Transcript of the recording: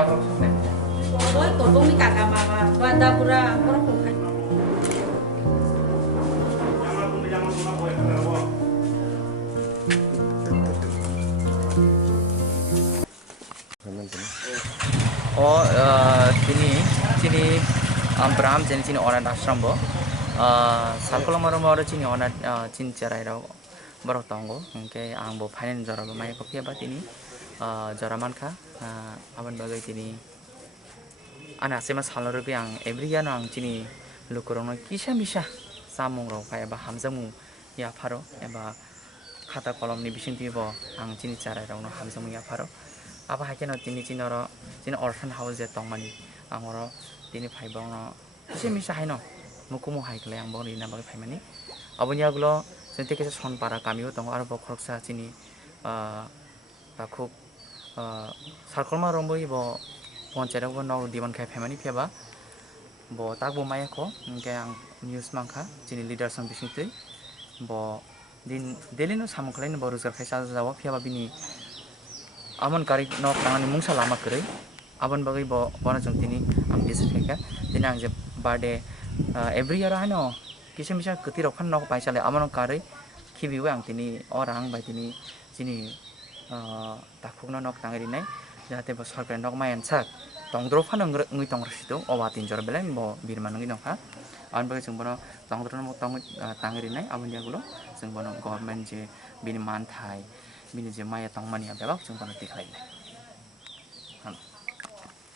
Ôi, cổ bông đi cả mà Wanda pura pura không hay. Sini Abraham jen sini orang ashram bo. Salkolo maro sini orang sini cerai rau baru tanggo. Oke, ang bo finance jara bo mai kopi apa sini jara manka aban bagai sini. Anak semas halor ke ang every year ang sini lukurong kisah misah samung rau kaya bah hamzamu ya paro ya bah kata kolom ni bising tibo ang sini cerai rau no hamzamu ya paro. Apa hakin tini cina ro cina orphan house ya tong mani angoro tini pai bang no sih misah hai no mukumu hai kle yang bang di nama pai mani abunya gulo senti kesa son para kami utang aro bokrok sa cini takuk sarkolma rombo ibo poncer bo no diman kai pai mani piaba bo tak bo maya ko ngke ang news mangka cini leader sang bising tui bo din daily no samung kle no bo rozgar kai sa jawa piaba bini aman kari nok tangan mungsa lama kere aban bagai bo wana jong tini am desa keka tini ang je birthday every year ano kisah misal ketir okan nok paisa le aman kari kibiwe ang tini orang bai tini sini takukna nok tangeri nai jate bo sarkar nok mayan sak tongdro fan ngui tongro situ owa tinjor belen bo birman ngi nok ha aban bagai jong bono tongdro nok tangeri nai aban dia gulo jong bono government je bini man thai bini je maya tongmani abelok jong bono tiklai